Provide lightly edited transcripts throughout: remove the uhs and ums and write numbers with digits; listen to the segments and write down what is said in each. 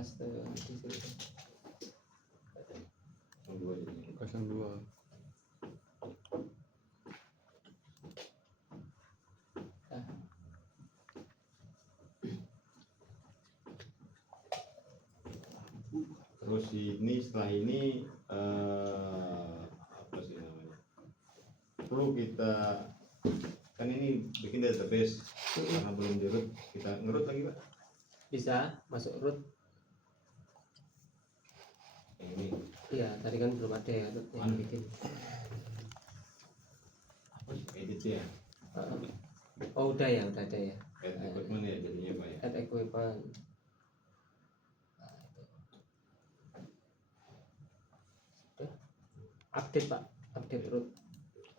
paste di situ. 02. Terus ini setelah ini apa sih namanya? Perlu kita kan ini bikin database karena belum dirut, kita ngerut lagi Pak. Bisa masuk root. Ini Iya, tadi kan belum ada ya root yang bikin. apa sih edit ya? Oh udah ya, udah ada ya. Add equipment ya jadinya Pak ya. Add equipment. Nah, itu. Udah. Update Pak, update root.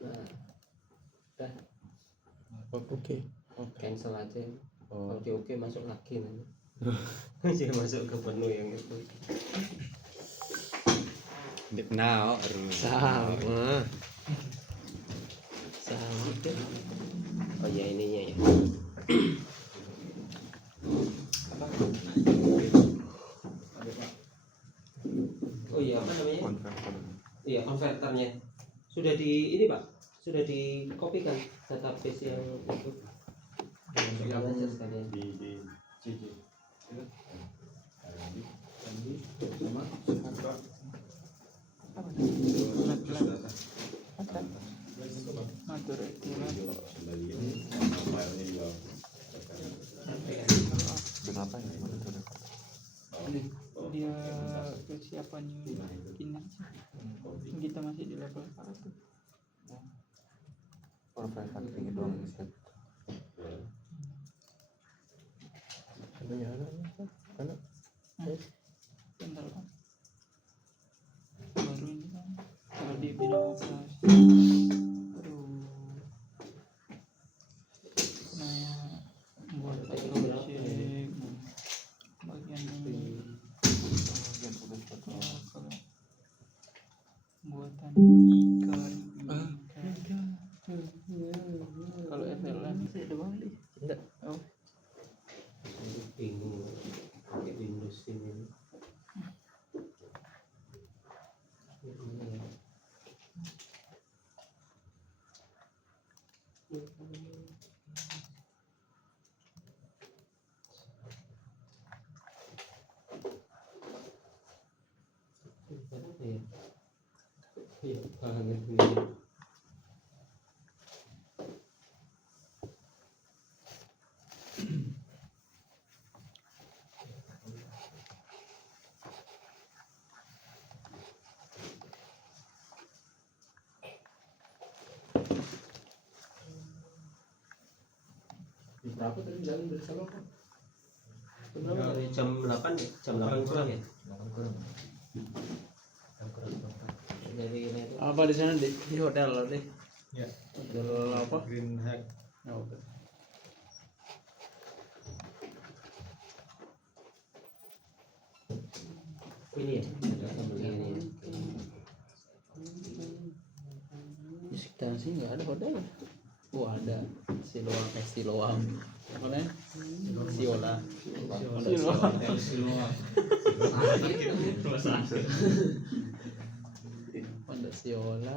Nah, udah Oke. cancel aja. Oh. Kalau di oke masuk lagi nanti. Dia masuk ke menu yang itu. Now Sama. Oh ya ininya ya. Oh iya apa namanya? Iya konverternya. Sudah di ini Pak, sudah dikopikan database yang itu. Masukkan aja sekalian. Di CC. Sama Kenapa ya? dia kesiapan kinerja kita masih di level 1. Profile factoring doang set. Ada ya ada. Bentar kan baru ini kan kalau di bidang operasi aduh nah buat project bagian ini ya kalau buatan ikan kalau FLM sih ada balik Enggak. oh Bingung pakai Windows ini. Iya, banget ini. Berapa tadi jalan dari Solo Pak? Berapa tadi? Jam 8 ya? Jam 8 kurang ya? 8 kurang. Jam kurang. Jadi ini itu apa di sana di hotel deh Ya. hotel apa Green Hack. oh, ini ya? Sambil ini. di sekitar sini nggak ada hotel. Oh ada Siloam Siloam apa namanya Siola Pondok Siola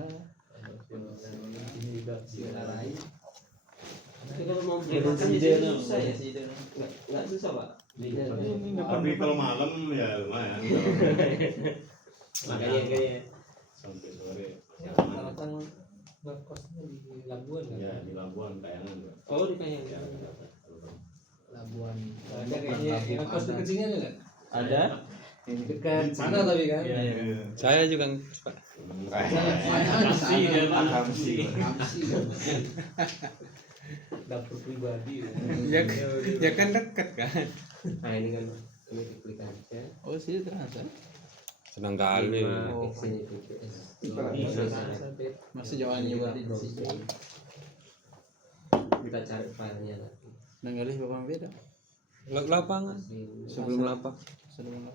Ini juga Siola lain Tapi kalau mau beli makan di sini susah ya? Nggak susah Pak? Tapi kalau malam ya lumayan. Makanya kayaknya Sampai sore. kalau kan ngekosnya di Labuan kan? Ya di Labuan Kayangan Pak. Oh di Kayangan. Ya, Labuan Ada kayaknya yang kos dekat sini ada nggak? ada Dekat sana tapi kan. Saya juga Pak. Kamsi dia Kamsi. Dapur pribadi. Ya kan dekat kan. Nah ini kan ini diklik aja. oh sini terasa Senang kali. Oh, sini BPS. masih jawabannya juga di Browsing. Kita cari filenya lagi. nanggalih bapak beda Lapangan sebelum lapak. sebelum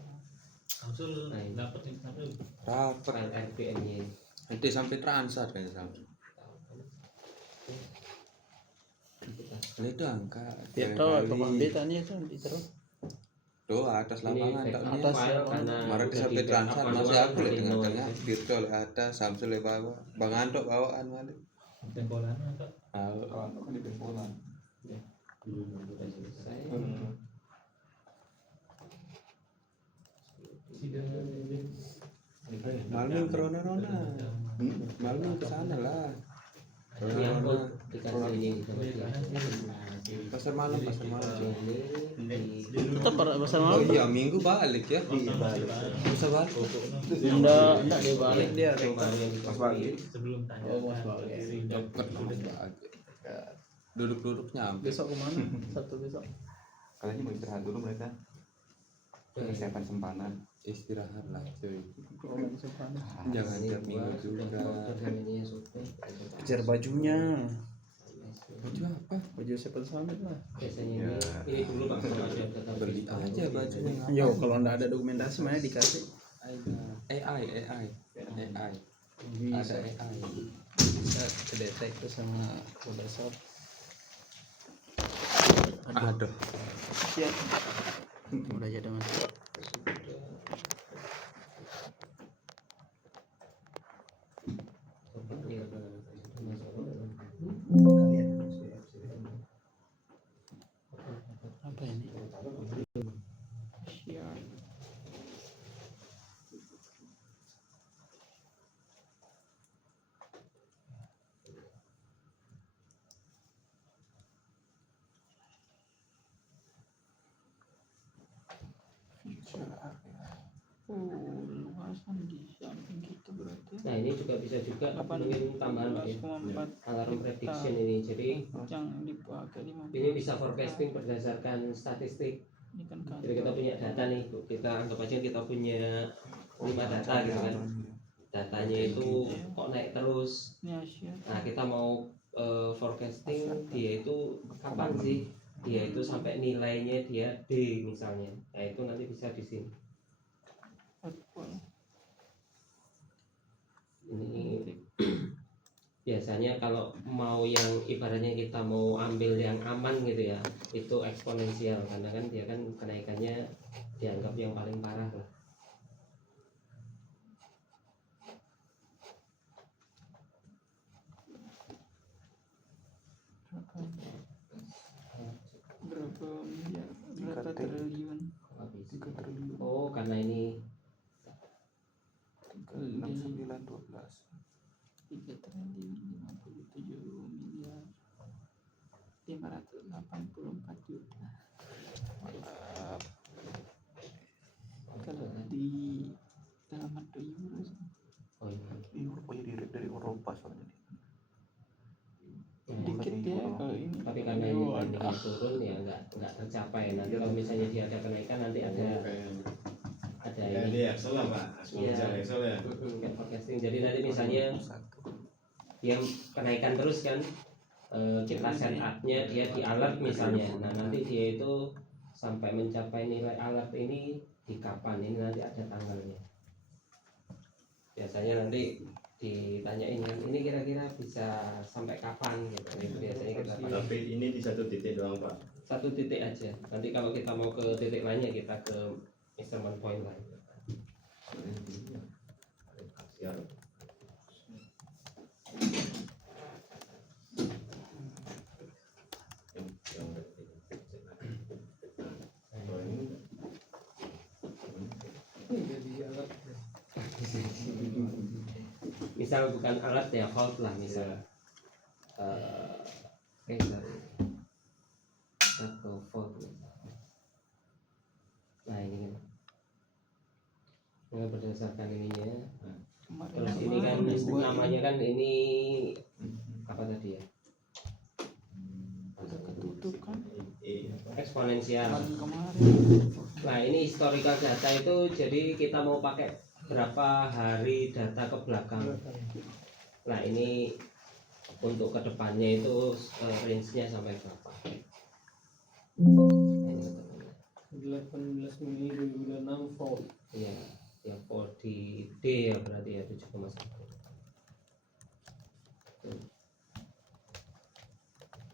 Langsung Nah, ini dapat yang satu. Rapat. file RPN-nya. Nanti sampai transat kayaknya sampai. Itu angka. dia tahu bapak beda nih itu di terus doa atas lapangan Ini tak file atas ya, karena Marah udah sampai di transat backup masih manual aku lihat dari dengan nol tengah gitu. Dirto oleh atas Samsul oleh bawah Bang Antok bawaan balik Tempolan apa? Kan di Polan. Udah selesai. Malming corona Malming ke sana lah Yang pun dikasih ini gitu. pasar malam Ini tetap pasar oh malam iya minggu balik ya bisa balik enggak dia balik dia pas balik. Sebelum tanya. oh mas balik deket duduk nyampe besok kemana Sabtu besok Kalian mau istirahat dulu mereka. Persiapan sempanan. istirahat lah cuy orang sepanjang jangan tiap minggu juga kejar bajunya baju apa baju sepatu summit lah Biasanya ini dulu Pak kalau ada data beli aja bajunya yo kalau nggak ada dokumentasi mana dikasih AI ada bisa AI bisa kedetek tuh sama Photoshop aduh siap udah jadi mas apa ini siap luasan di samping kita berarti Nah ini juga bisa juga mungkin tambahan Pak, ya. 12,4 Alarm prediction ini. Jadi yang dipakai 15 ini bisa forecasting berdasarkan statistik. ini kan Jadi kita punya data nih, Bu. Kita anggap aja kita punya 5 data gitu kan. Datanya itu kok naik terus. ini Asia Nah kita mau forecasting dia itu kapan sih? Dia itu sampai nilainya dia D misalnya. Nah itu nanti bisa di sini. Ini biasanya kalau mau yang ibaratnya kita mau ambil yang aman gitu ya, itu eksponensial karena kan dia kan kenaikannya dianggap yang paling parah lah. berapa miliar berapa triliun Nggak bisa. Oh karena ini kali 3 triliun 57 miliar 584 juta kalau di dalam euro oh iya. Dari Eropa soalnya. dikit ya kalau ini Tapi karena ini bandingnya turun ya nggak tercapai. Nanti kalau misalnya dia ada kenaikan nanti ada Ya ini. di Excel lah Pak. Eksponensial Excel ya. Kayak forecasting. Jadi nanti misalnya dia kenaikan terus kan, kita set up-nya dia di alert misalnya. Nah nanti dia itu sampai mencapai nilai alert ini di kapan, ini nanti ada tanggalnya. Biasanya nanti ditanyain kan ini kira-kira bisa sampai kapan gitu. Itu biasanya kita pakai Tapi ini di satu titik doang Pak. satu titik aja. Nanti kalau kita mau ke titik lainnya kita ke measurement point lain. Ya. Misal bukan alat ya hold lah misal. Kita ke hold. Nah ini kan. Nah, berdasarkan ininya. Terus ini kan namanya kan ini apa tadi ya? ketutup kan Eksponensial. kemarin Nah ini historical data itu jadi kita mau pakai berapa hari data ke belakang. Nah ini untuk kedepannya itu range-nya sampai berapa? Nah, ini 18 Mei 2026 volt. Iya, yang for di D ya berarti ya 7,1.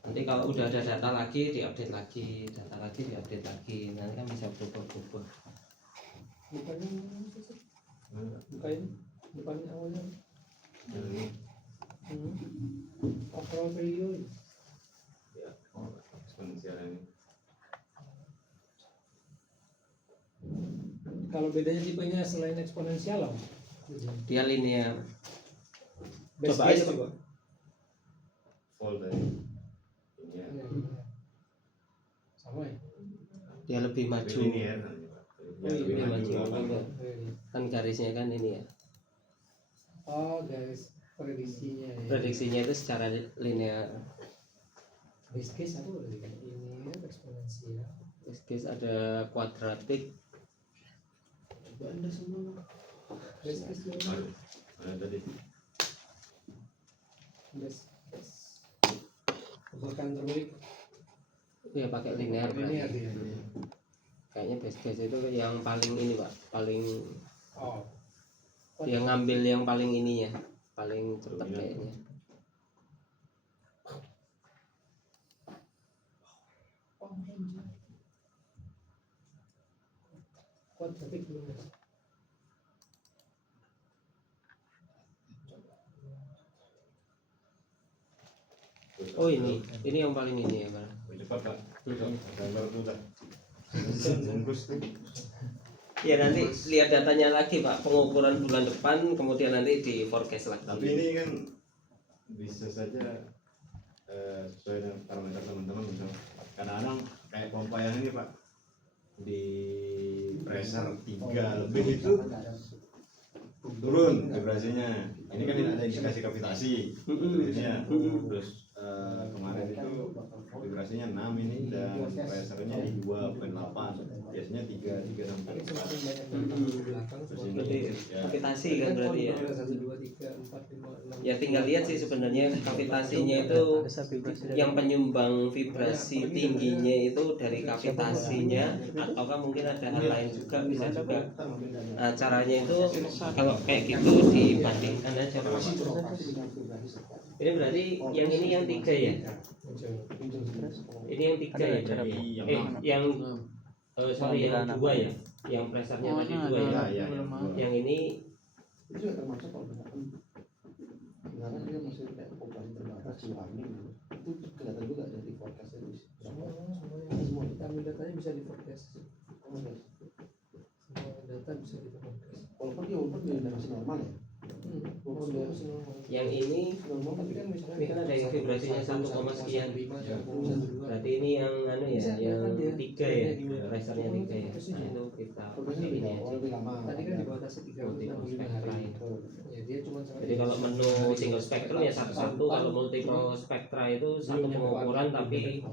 Nanti kalau udah ada data lagi diupdate lagi, data lagi diupdate lagi, nanti kan bisa berubah-ubah. Bukannya awalnya Ini overall value. ya eksponensial ini. Kalau bedanya tipenya selain eksponensial apa? Dia linear. Base Coba case aja, juga. Fold tadi. Ini ya. Iya. Sama ya. Dia lebih maju. Linear nanti, Pak. Oh, Ya, lebih iya, maju. maju. Iya. Kan garisnya kan ini ya. Oh, guys, prediksinya ya. Prediksinya itu secara linear. Base case apa berarti kan? Ini eksponensial. Base case ada kuadratik. Coba Anda semua. Base case dulu. Mana tadi? Base case. Bukan terbalik. Ya pakai linear. Linear berarti. dia. Kayaknya base case itu yang paling ini Pak, paling Oh. dia ngambil yang paling ininya, paling cepat kayaknya. Kuadratik belum ya? Oh ini yang paling ini ya Pak. Cepat Pak. Gambar dulu Pak. Bungkus tuh. Ya nanti lihat datanya lagi Pak, pengukuran bulan depan, kemudian nanti di forecast lagi. Tapi ini kan bisa saja sesuai dengan parameter teman-teman, misal kadang-kadang kayak pompa yang ini Pak, di pressure 3 lebih itu turun vibrasinya. Ini kan tidak ada indikasi kavitasi vibrasinya. Terus kemarin itu vibrasinya 6 ini dan pressure-nya di 2,8, biasanya 3 sampai 4. Terus ini Berarti ya, kavitasi kan berarti ya. 1, 2, 3, 4, 5, 6. Ya tinggal lihat sih sebenarnya kavitasinya itu yang penyumbang vibrasi tingginya itu dari kavitasinya ataukah mungkin ada hal lain juga, bisa juga. Nah, caranya itu kalau kayak gitu dibandingkan aja Pak. Ini berarti yang ini yang 3 ya? Ini yang 3 ya? jadi Yang sorry yang 2 ya? Yang pressure-nya tadi 2 ya? ya. Yang ini Itu juga termasuk kalau misalkan karena dia masih kayak populasi terbatas di warning gitu. Itu kelihatan juga dari forecastnya itu Semua kita ambil datanya bisa di forecast. Oh, guys. Semua data bisa di forecast. Walaupun dia masih normal ya. Walaupun dia Masih normal. yang ini normal Tapi tapi kan misalnya ini kan ada yang vibrasinya 1, sekian. Berarti ini yang anu ya, Bisa yang kelihatan dia. 3 ya, Gimana? pressure-nya 3 ya. Nah, itu kita progresnya ini lebih aja. lebih lama. Tadi kan dibatasi 365 hari. Ya dia cuma Jadi kalau menu single spectrum ya satu-satu, kalau multiple spectra itu satu pengukuran tapi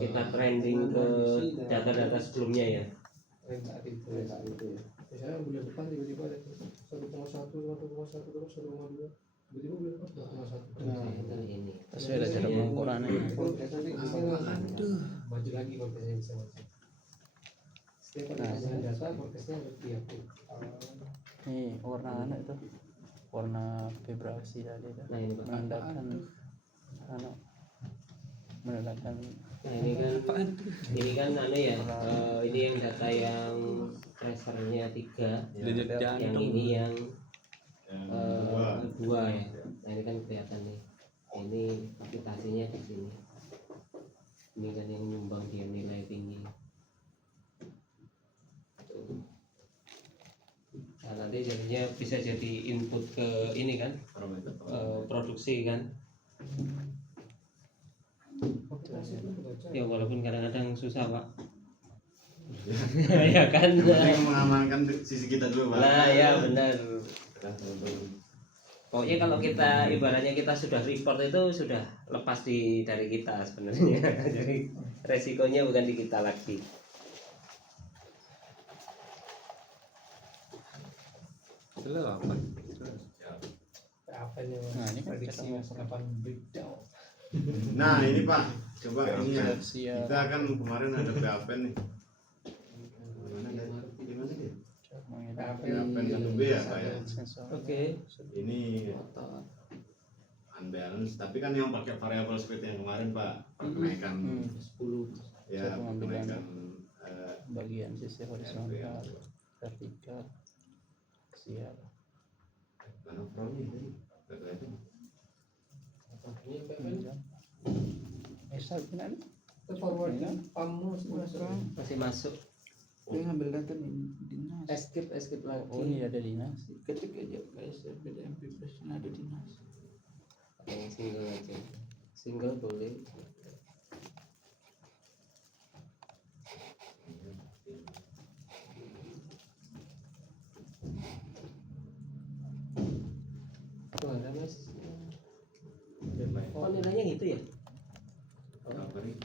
kita trending ke data-data sebelumnya ya. saat itu. Saat itu ya. Misalnya bulan depan tiba-tiba ada 1,1, 1,1 terus 1,2. Tiba-tiba bulan depan 1,1. Nah, Ini. Sesuai ada cara pengukurannya. forecast nanti Maju lagi forecastnya bisa maju. Setiap ada hasilnya data forecastnya harus diupdate. Nih warna anak itu warna vibrasi tadi itu Nah ini Pak. menandakan anu menandakan Nah ini kan anu ya, ini yang data yang pressure-nya 3, yang ini yang Yang 2 2 ya. Nah ini kan kelihatan nih. Ini kavitasinya di sini. Ini kan yang nyumbang dia nilai tinggi. Tuh. Nah, nanti jadinya bisa jadi input ke ini kan, parameter. produksi kan. Forecast itu kebaca. Ya walaupun kadang-kadang susah Pak. Ya kan. Penting mengamankan sisi kita dulu Pak. Nah ya benar. Nah, teman-teman. Pokoknya kalau kita ibaratnya kita sudah report itu sudah lepas dari kita sebenarnya. Jadi resikonya bukan di kita lagi. Apa nih? Nah, ini kan prediksi kapan breakdown. Nah ini Pak, coba ini ya. siap Kita kan kemarin ada PAP nih. Mana dari gimana dia? PAP 1B ya Pak ya. sensor Oke. Ini unbalance, tapi kan yang pakai variable speed yang kemarin Pak, kenaikan 10. ya Saya pengambilan kenaikan bagian sisi horizontal, RPM. vertikal, aksial. Mana frontnya tadi? Nggak kelihatan. Ini PPN Bikin ada? itu forwardnya pammu masuk. Masih masuk. Dia ngambil data di dinas. Escape lagi. Oh ini ada dinas. Ketik aja PSBDMP Plus ini ada dinas. Yang single aja. Single boleh. Tuh ada mas. Oh nilainya gitu ya? Apa nih?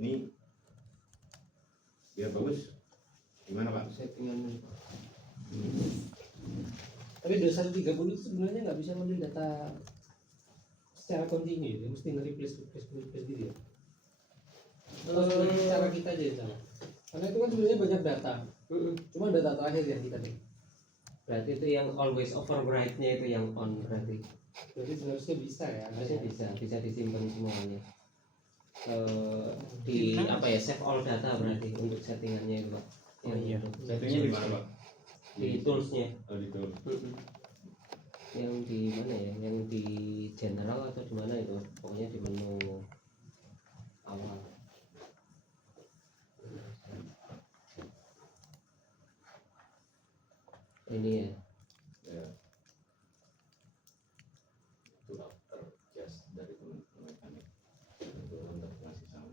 Ini biar bagus. Gimana Pak? Settingan. Tapi 2130 itu sebenarnya nggak bisa ngambil data secara kontinu, ya. Mesti nge-replace gitu ya. Terus cara kita aja di sana. Karena itu kan sebenarnya banyak data. Cuma data terakhir yang kita nih. Berarti itu yang always overwrite-nya itu yang on berarti. Jadi seharusnya bisa ya. Harusnya bisa disimpan semuanya. Di apa ya, save all data berarti untuk settingannya itu Pak. Oh, iya. Settingnya di mana Pak? Di toolsnya. Oh di tool. Yang di mana ya? Yang di general atau di mana itu? Pokoknya di menu awal. Ini ya. Ya. Itu after just dari mekanik. Itu untuk masih sama.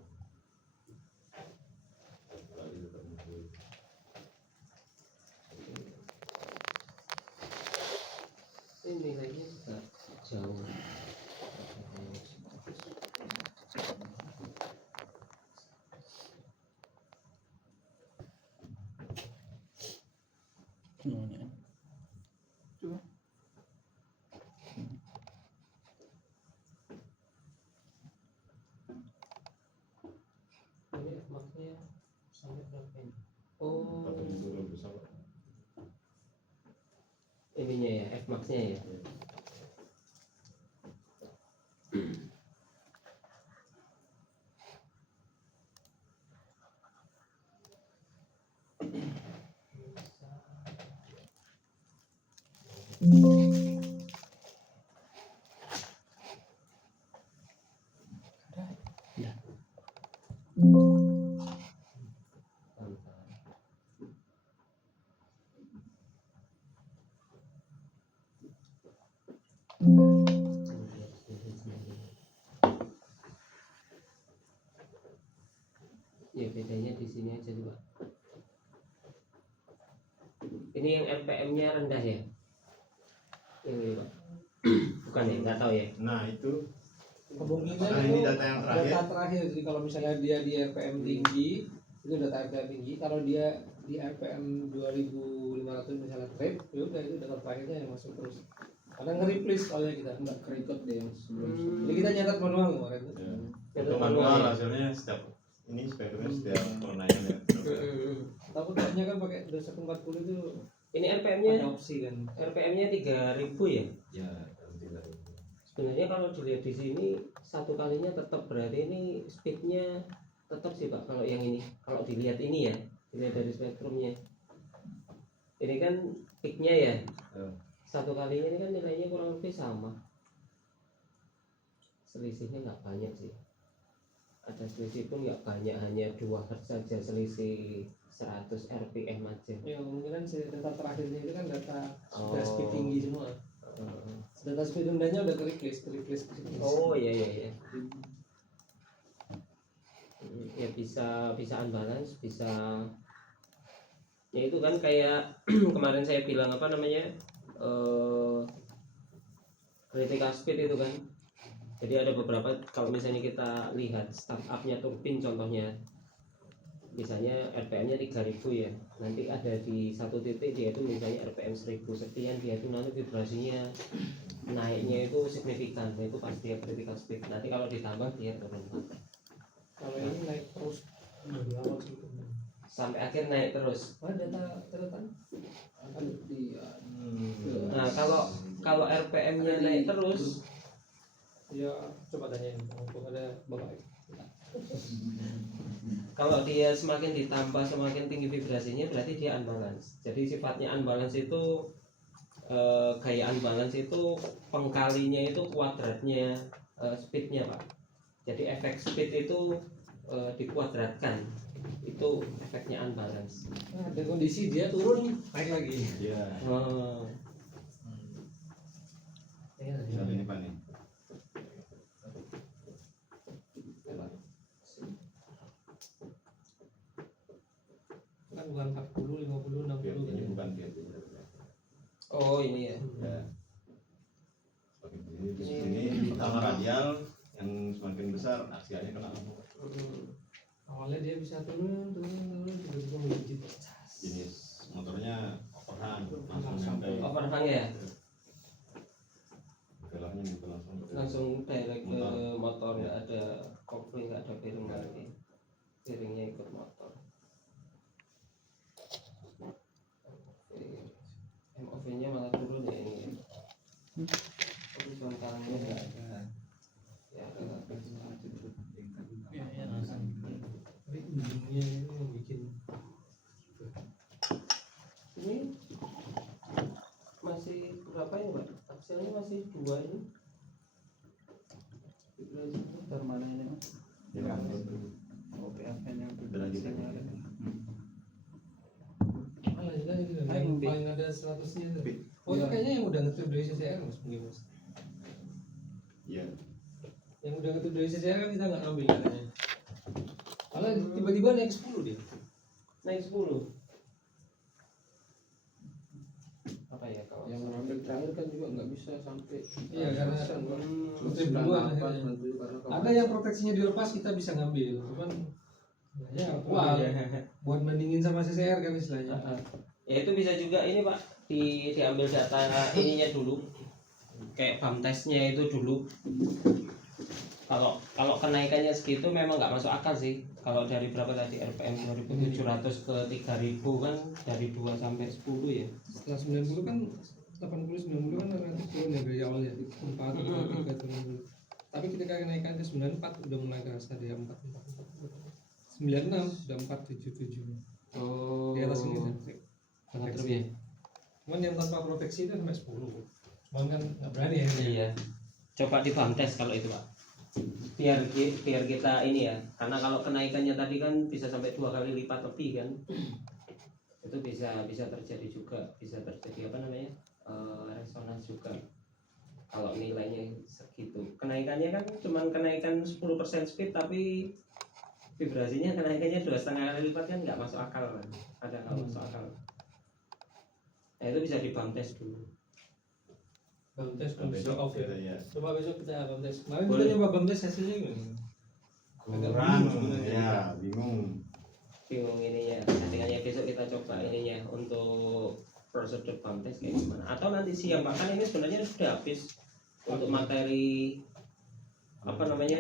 Kali tetap muncul. Ini nilainya juga jauh. Semuanya. Coba. Ini maknya sampai berapa ini? Oh, Atau di tool lebih besar Pak. ininya ya, Fmax-nya ya. Ya bedanya di sini aja tuh Pak. Ini yang RPM-nya rendah ya? Ini Pak. Bukan ya, nggak tahu ya. Nah itu Kemungkinan Nah, itu ini data yang terakhir. data terakhir. Jadi kalau misalnya dia di RPM tinggi, itu data RPM tinggi. Kalau dia di RPM 2500 misalnya trip, ya udah itu data terakhirnya yang masuk terus. Karena nge-replace soalnya kita nggak kerikot deh yang sebelum. Jadi kita nyatat manual kemarin tuh. ya. Itu manual hasilnya setiap ini spektrumnya setiap pengenaian ya. Takutnya kan pakai 2140 itu Ini ada RPM-nya opsi kan. RPM-nya 3000 ya? Ya, tidak. Sebenarnya kalau dilihat di sini satu kalinya tetap berarti ini speednya tetap sih Pak kalau yang ini. Kalau dilihat ini ya, dilihat dari spektrumnya. Ini kan peaknya ya. Satu kalinya ini kan nilainya kurang lebih sama. Selisihnya nggak banyak sih. Ada selisih pun nggak banyak, hanya 2 Hz saja selisih 100 RPM aja. Ya kemungkinan data terakhirnya itu kan data sudah Oh. speed tinggi semua. Data speed rendahnya udah ke-replace. Oh iya iya iya. Ya bisa unbalance, bisa ya itu kan kayak kemarin saya bilang apa namanya critical speed itu kan. Jadi ada beberapa kalau misalnya kita lihat startupnya turbin contohnya, misalnya RPM-nya 3000 ya, nanti ada di satu titik dia itu misalnya RPM 1000 sekian, dia itu nanti vibrasinya naiknya itu signifikan, itu pasti dia critical speed. Nanti kalau ditambah dia turun. Kalau ini naik terus dari awal sih. sampai akhir naik terus. Ada catatan? Ada di Nah kalau RPM-nya naik terus, ya coba tanyain untuk ada bapak. kalau dia semakin ditambah semakin tinggi vibrasinya berarti dia unbalance. Jadi sifatnya unbalance itu gaya unbalance itu pengkalinya itu kuadratnya speednya Pak. Jadi efek speed itu dikuadratkan, itu efeknya unbalance. Nah, ada kondisi dia turun naik lagi. Iya. Oh, Ya, Misal ini Pak nih. kan bukan 40, 50, 60 Ini kan. bukan gap ini. oh ini ya. Ya. Ini di sini pertama radial yang semakin besar aksialnya kena Awalnya dia bisa turun, tiba-tiba melejit. jenis motornya overhang langsung sampai Overhang ya, belakangnya gitu langsung ke langsung direct ke Motor. motor, nggak ada kopling, nggak ada bearing lagi, bearingnya ikut motor. MOV-nya malah turun ya ini. Tapi cuma karangnya nggak ada. Ya ada. Tapi ujungnya itu yang bikin Ini masih berapa ini Pak? Aksialnya masih 2 ini. Motor mana ini Mas? ya, Oh, PFN yang Udah lagi vibrasinya ada. malah juga ini loh, Ayo, yang Bi. paling ada 100-nya itu. Bi. Oh itu Iya. kayaknya yang udah ngetrip dari CCR Mas, mungkin Mas. iya Yang udah ngetrip dari CCR kan kita nggak ambil katanya. Malah tiba-tiba naik 10 dia. Naik 10. Apa ya kalau Yang ngambil terakhir kan juga nggak bisa sampai. Iya, karena ngetrip Cuma duluan 98, akhirnya. 97 karena Ada yang proteksinya dilepas kita bisa ngambil, cuman ya wah buat bandingin sama CCR kan istilahnya. ya itu bisa juga ini Pak, diambil data ininya dulu, kayak BAM testnya itu dulu. Kalau kenaikannya segitu memang nggak masuk akal sih. Kalau dari berapa tadi RPM 2700 ke 3000 kan dari 2 sampai 10 ya. Setelah 90 kan 80 90 kan relatif turun ya dari awalnya 4 3 turun dulu. Tapi ketika kenaikan ke 94 udah mulai kerasa dia 4 96 sudah 477. Oh. Di atas ini kan. Sangat lebih ya. Cuman yang tanpa proteksi itu sampai 10. Cuman kan nggak berani ya. Iya. Coba di BAM test kalau itu Pak. Biar kita ini ya. Karena kalau kenaikannya tadi kan bisa sampai 2 kali lipat lebih kan. Itu bisa terjadi juga, bisa terjadi apa namanya? Resonans juga. Kalau nilainya segitu. Kenaikannya kan cuma kenaikan 10% speed tapi vibrasinya kenaikannya 2,5 kali lipat kan nggak masuk akal kan. Ada nggak masuk akal. Nah itu bisa di BAM test dulu. BAM test belum Sampai bisa off ya. ya Coba besok kita BAM test. Kemarin kita Boleh. nyoba BAM test hasilnya gimana? kurang ya bingung Bingung ininya, settingannya besok kita coba ininya untuk prosedur BAM test kayak gimana. Atau nanti siang Pak, kan ini sebenarnya sudah habis untuk materi apa namanya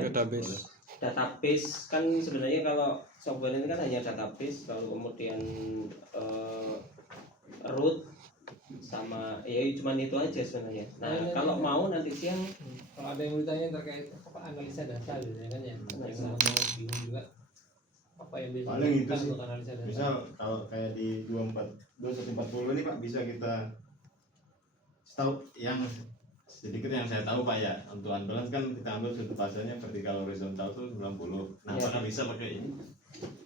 database kan. Sebenarnya kalau software ini kan hanya database, lalu kemudian root sama ya cuman itu aja sebenarnya. Nah kalau mau nanti siang Kalau ada yang ditanya terkait apa analisa data gitu ya kan ya. Analisa. Yang mau bingung juga apa yang bisa paling itu dilakukan sih untuk analisa data. misal kalau kayak di 2140 ini Pak bisa kita tahu yang sedikit yang saya tahu Pak ya, untuk unbalance kan kita ambil sudut fasenya vertikal horizontal tuh 90. Nah, Iya. apakah bisa pakai ini?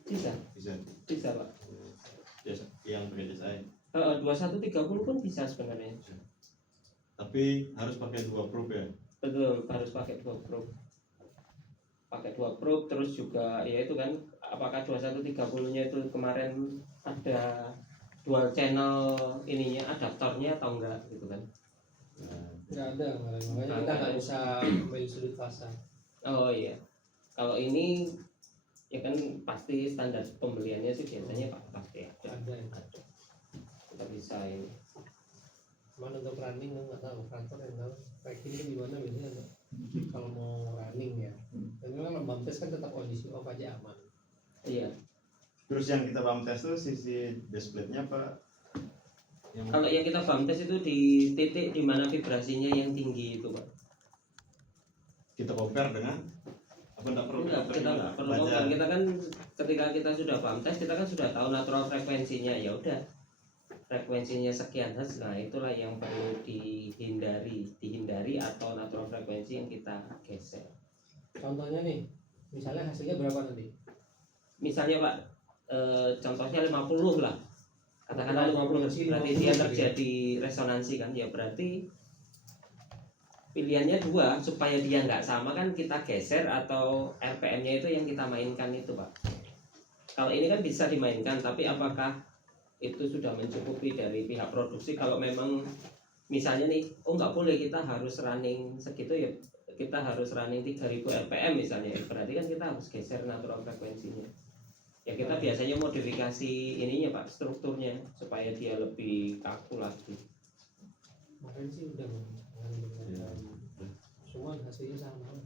bisa Pak. Jasa yang pakai jasa 2130 pun bisa sebenarnya. tapi harus pakai 2 probe ya. Betul, harus pakai 2 probe. Pakai 2 probe terus juga ya itu kan apakah 2130-nya itu kemarin ada dual channel ininya adaptornya atau enggak gitu kan. Nah, Nggak ada kemarin, makanya kita nggak bisa ambil sudut fasa. Oh iya. Kalau ini ya kan pasti standar pembeliannya sih biasanya pasti ada. Ada ya. Ada. Kita bisa ini. Cuman untuk running nggak tahu, kantor yang tahu. Tracking itu gimana biasanya Pak? Kalau mau running ya. Dan memang BAM test kan tetap kondisi off aja aman. Iya. Terus yang kita paham tes tuh sisi display-nya apa? Kalau yang kita paham tes itu di titik di mana vibrasinya yang tinggi itu Pak. Kita compare dengan apa enggak perlu Enggak, kita nggak perlu baca. ngomong. Kita kan ketika kita sudah paham tes, kita kan sudah tahu natural frekuensinya. Ya udah, frekuensinya sekian hertz. Nah itulah yang perlu dihindari atau natural frekuensi yang kita geser. Contohnya nih, misalnya hasilnya berapa nanti? Misalnya Pak, contohnya 50 lah, katakanlah 50 hertz, berarti dia terjadi resonansi kan. Ya berarti pilihannya dua, supaya dia nggak sama kan kita geser, atau RPM-nya itu yang kita mainkan itu Pak. Kalau ini kan bisa dimainkan, tapi apakah itu sudah mencukupi dari pihak produksi? Kalau memang misalnya nih, oh nggak boleh, kita harus running segitu ya, kita harus running 3000 RPM misalnya, berarti kan kita harus geser natural frekuensinya. Ya kita biasanya modifikasi ininya Pak, strukturnya supaya dia lebih kaku lagi. Makanya sih udah semua hasilnya sama.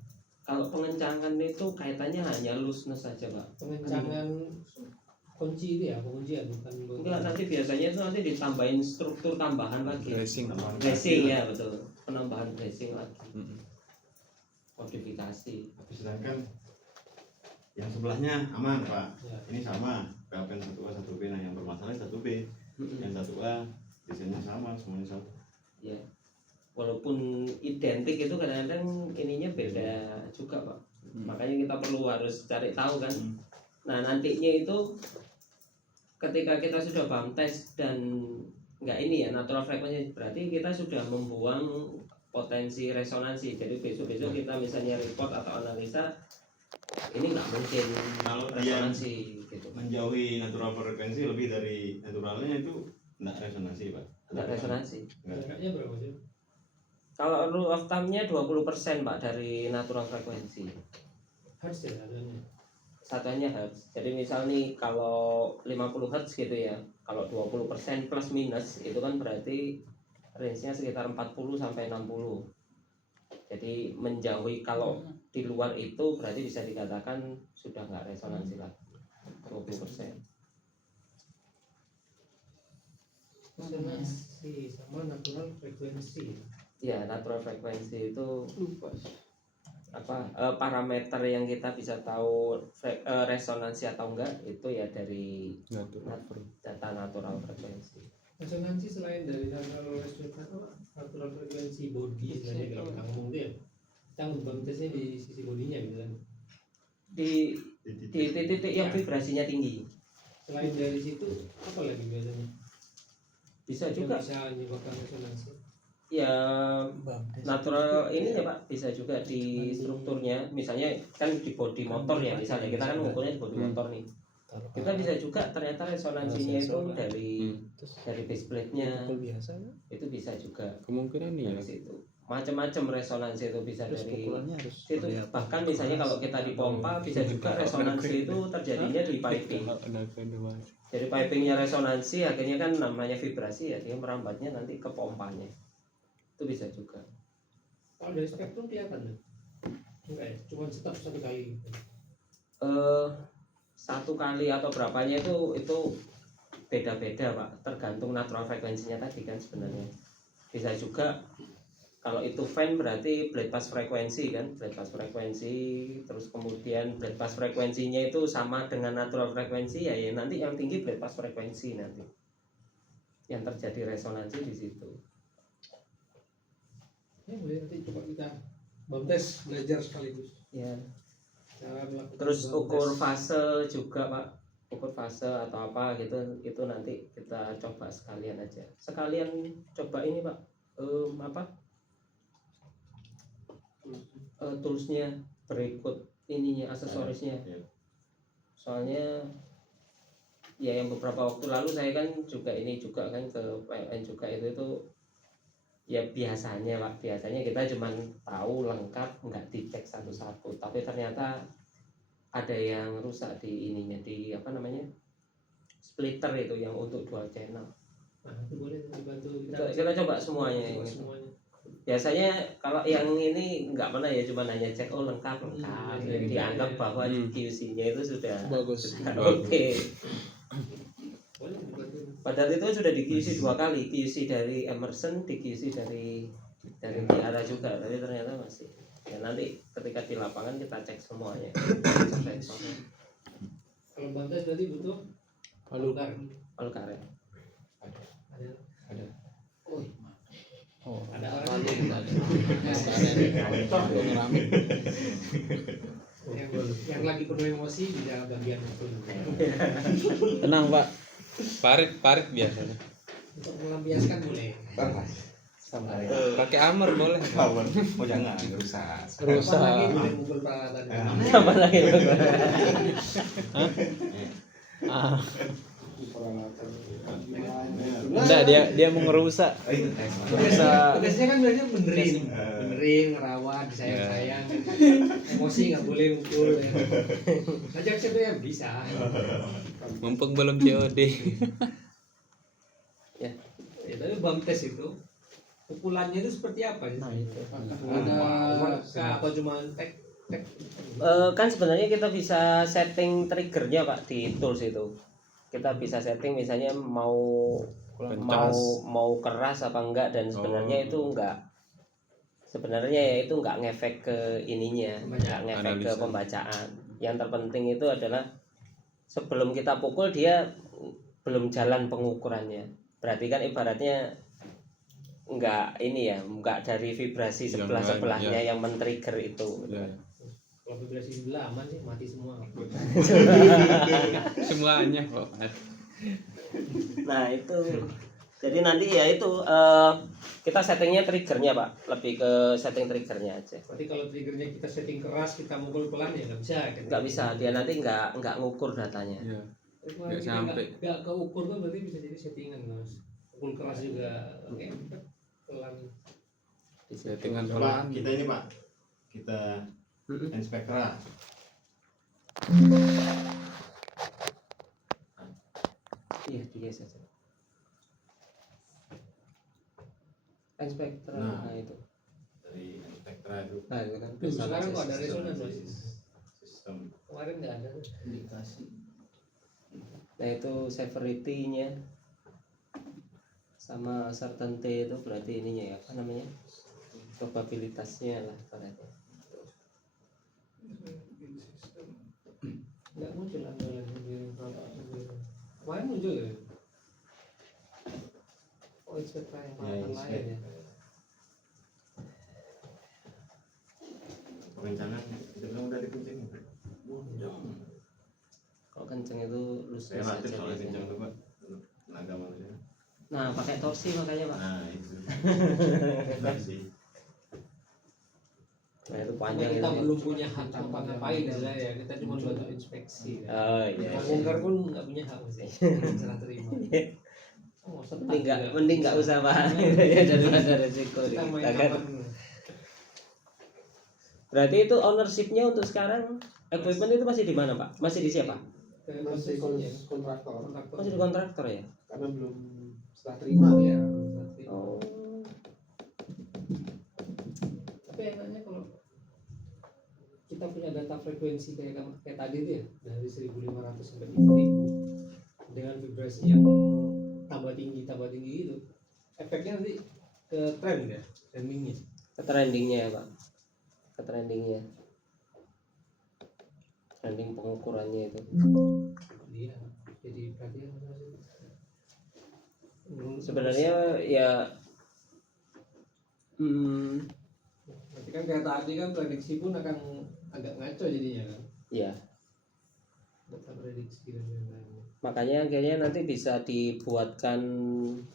Kalau pengencangan itu kaitannya hanya looseness saja Pak. Pengencangan kunci itu ya, penguncian bukan Enggak, nanti biasanya itu nanti ditambahin struktur tambahan lagi. Dressing. Dressing ya betul, penambahan dressing lagi, modifikasi. Tapi sedangkan yang sebelahnya aman Pak, Ya. ini sama PAPN 1A 1B. Nah yang bermasalah 1B, yang 1A desainnya sama, semuanya sama. Ya, walaupun identik itu kadang-kadang ininya beda juga Pak. Makanya kita perlu harus cari tahu kan. Nah nantinya itu ketika kita sudah paham tes dan nggak ini ya natural frekuensi, berarti kita sudah membuang potensi resonansi. Jadi besok-besok kita misalnya report atau analisa, ini nggak mungkin Kalau dia resonansi gitu. menjauhi natural frekuensi lebih dari naturalnya itu enggak resonansi Pak. Nggak resonansi. Jaraknya berapa sih? Kalau rule of thumb-nya 20% Pak dari natural frekuensi. Hertz ya adanya. Satuannya hertz. Jadi misal nih kalau 50 hertz gitu ya, kalau 20% plus minus itu kan berarti range-nya sekitar 40 sampai 60. Jadi menjauhi, kalau di luar itu berarti bisa dikatakan sudah nggak resonansi lagi. 20%. Resonansi sama natural frekuensi. Ya, natural frekuensi itu apa parameter yang kita bisa tahu resonansi atau enggak itu ya dari data natural frekuensi. Resonansi selain dari natural frekuensi body sebenarnya kalau kita ngomong itu ya, kita ngembang tesnya di sisi bodinya gitu kan. Di titik yang vibrasinya tinggi. Selain dari situ apa lagi biasanya? Bisa Yang juga bisa menyebabkan resonansi. ya natural ini ya Pak, bisa juga di strukturnya, misalnya kan di bodi motor ya, misalnya kita kan mengukurnya di bodi motor nih, kita bisa juga ternyata resonansinya itu dari base plate-nya itu bisa juga Kemungkinan nih dari situ. Macam-macam resonansi itu bisa dari harus itu, bahkan misalnya kalau kita dipompa bisa juga resonansi itu terjadinya di piping. Jadi pipingnya resonansi, akhirnya kan namanya vibrasi, ya dia merambatnya nanti ke pompanya. Itu bisa juga. Kalau dari spektrum kelihatan ya? Enggak ya? Cuma stop satu kali. Satu kali atau berapanya itu beda-beda Pak, tergantung natural frekuensinya tadi kan sebenarnya. Bisa juga kalau itu fan berarti blade pass frekuensi kan, blade pass frekuensi, terus kemudian blade pass frekuensinya itu sama dengan natural frekuensi, ya nanti yang tinggi blade pass frekuensi nanti yang terjadi resonansi di situ. Ya boleh, nanti coba kita tes belajar sekaligus. Ya. Cara melakukan Terus BAM ukur tes. fase juga Pak, ukur fase atau apa gitu, itu nanti kita coba sekalian aja. Sekalian coba ini Pak, toolsnya berikut ininya, aksesorisnya. Soalnya ya yang beberapa waktu lalu saya kan juga ini juga kan ke PLN juga itu ya biasanya Pak, biasanya kita cuman tahu lengkap, nggak dicek satu-satu, tapi ternyata ada yang rusak di ininya, di apa namanya, splitter itu yang untuk dual channel. Nah, itu boleh dibantu Kita coba semuanya coba ini. semuanya. biasanya kalau yang ini nggak pernah ya, cuma hanya cek lengkap. Jadi dianggap bahwa QC-nya itu sudah Bagus. oke. Padahal itu sudah di QC 2 kali, QC dari Emerson, di QC dari Tiara juga, tapi ternyata masih. Ya nanti ketika di lapangan kita cek semuanya. Kalau bantai berarti butuh Palu. All karet. Ada. Oh, Ada orang palu yang- kita ada. Palu ngeramik. yang lagi penuh emosi di dalam bagian itu Tenang Pak. Parit biasanya. untuk melampiaskan boleh. Sama pakai armor boleh. Oh jangan, rusak. Rusak. Kapan lagi boleh mukul peralatan? Sama lagi. Ah, peralatan. enggak dia mau ngerusak. Tugasnya kan biasanya benerin, ngerawat, disayang-sayang. Emosi nggak boleh mukul. Ya. Ajak siapa ya bisa. Mumpung belum COD. Ya. Ya, tapi bump test itu pukulannya itu seperti apa sih? Nah, itu. Ada atau cuma tek Kan sebenarnya kita bisa setting triggernya Pak di tools itu. Kita bisa setting misalnya mau keras apa enggak, dan sebenarnya itu enggak. Sebenarnya ya itu enggak ngefek ke ininya, enggak ngefek ke pembacaan. Yang terpenting itu adalah sebelum kita pukul dia belum jalan pengukurannya. Berarti kan ibaratnya enggak ini ya, enggak dari vibrasi sebelah-sebelahnya yang men-trigger itu. kalau vibrasi sebelah aman sih, mati semua. Semuanya kok. Nah itu, jadi nanti ya itu kita settingnya triggernya Pak, lebih ke setting triggernya aja. Berarti kalau triggernya kita setting keras, kita mukul pelan ya nggak bisa. Kan? Nggak bisa, dia nanti nggak ngukur datanya. Iya. Kalau Nggak kita sampai. nggak keukur tuh berarti bisa jadi settingan Mas. Pukul keras juga, oke, pelan. Di situ. Settingan Pak, pelan. kita ini Pak, kita inspektora. Iya digeser saja. Inspektor, Nah. nah itu. Dari inspektora itu Nah itu kan. Tuh, sekarang kok ada resonan sistem- Mas? sistem. Kemarin nggak ada tuh. Indikasi. Nah itu severity-nya sama certainty itu berarti ininya ya, apa namanya? Probabilitasnya lah ibaratnya. Nggak muncul andalannya di kemarin muncul ya? Oh, inspektor yang peralatan lain ya? Perencanaan kita bilang udah dikuncing. Kalau kenceng itu lulus Relatif soalnya biasanya. kencang tuh Pak. Tenaga manusia. Nah pakai torsi makanya Pak. Nah itu. Sih. Nah itu Cuma panjang kita itu. belum punya hak ngapa-ngapain ya, kita cuma bantu inspeksi. Oh iya. Bongkar pun nggak punya hak sih, serah terima. Oh, Mending nggak usah Pak. Ya daripada resiko. Kita main Kita kan. aman. Berarti itu ownership-nya untuk sekarang equipment itu masih di mana Pak? Masih di siapa? Masih kontraktor Masih di kontraktor ya? karena belum setelah terima Ya, Oh. tapi enaknya kalau kita punya data frekuensi kayak tadi tuh ya, dari 1500 sampai 3000 dengan vibrasi yang tambah tinggi gitu, efeknya nanti ke trend ya, trendingnya. Ke trendingnya ya Pak. Ke trendingnya. Trending pengukurannya itu. Iya, jadi perhatian Sebenarnya ya berarti kan kayak tadi kan prediksi pun akan agak ngaco jadinya kan, ya data prediksi dan lain-lain. makanya akhirnya nanti bisa dibuatkan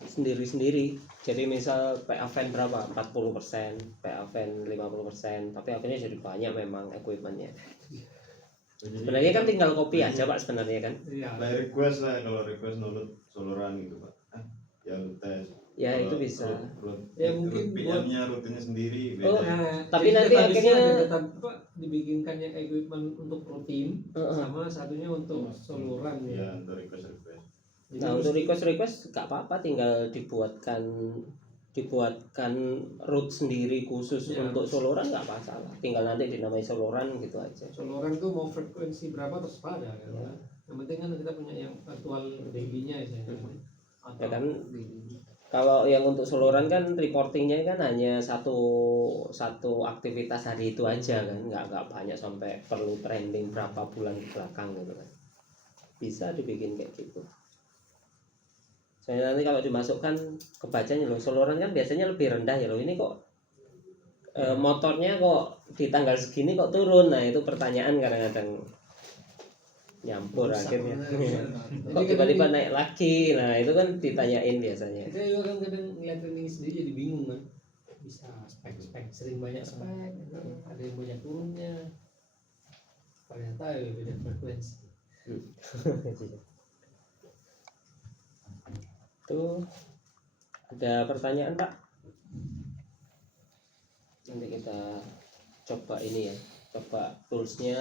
sendiri-sendiri. Jadi misal PA-Fan berapa? 40%, PA-Fan 50%, tapi akhirnya jadi banyak memang equipmentnya. Sebenarnya kan tinggal copy aja Pak sebenarnya kan. Iya. By request lah, kalau request nurut soloran gitu Pak. Ya lu tes. Ya Kalau itu bisa. Ya, mungkin PM-nya rutinnya sendiri beda. Oh, Nah, tapi jadi nanti database-nya akhirnya- ada data apa dibikinkan yang equipment untuk rutin sama satunya untuk saluran Ya, ya. untuk request. Jadi Nah untuk request nggak apa-apa, tinggal dibuatkan dibuatkan root sendiri khusus Ya. untuk soloran nggak masalah, tinggal nanti dinamai soloran gitu aja. Soloran tuh mau frekuensi berapa terserah ada kan. Ya. Yang penting kan kita punya yang virtual daily-nya aja. Atau Ya kan? daily. Kalau yang untuk soloran kan reportingnya kan hanya satu aktivitas hari itu aja kan, nggak banyak sampai perlu trending berapa bulan ke belakang gitu kan. Bisa dibikin kayak gitu. Soalnya nanti kalau dimasukkan kebacanya loh, soloran kan biasanya lebih rendah ya loh, ini kok motornya kok di tanggal segini kok turun, nah itu pertanyaan kadang-kadang nyampur akhirnya. Kok tiba-tiba naik lagi, nah itu kan ditanyain biasanya. Kita juga kan kadang ngeliat training sendiri jadi bingung kan. Bisa spek sering banyak spek, ada yang banyak turunnya. Ternyata ya beda frekuensi. Tuh ada pertanyaan Pak? Nanti kita coba ini ya, coba toolsnya,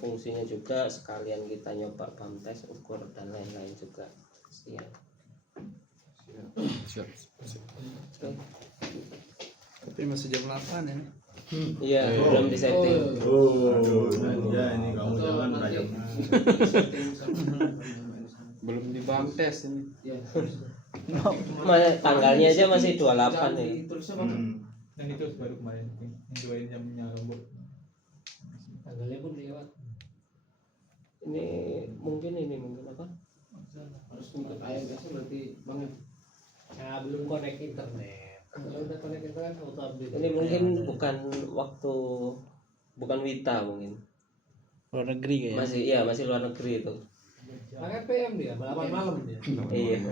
fungsinya juga, sekalian kita nyoba BAM tes, ukur dan lain-lain juga. Siap. Siap. Oke. Tapi masih jam 8 ya. Iya, belum disetting. Aduh, ya ini kamu jangan rajam. Belum di BAM tes ini. Tanggalnya aja masih 28 ya. Yang itu baru kemarin yang doain jamnya Lombok. Tanggalnya pun lewat. Ini mungkin apa? Harus untuk IMS berarti banget. Ya belum connect internet. Kalau udah connect internet auto update. Ini mungkin bukan Wita mungkin. Luar negeri kayaknya. Masih luar negeri itu. Pakai PM dia, 8 malam dia. Iya.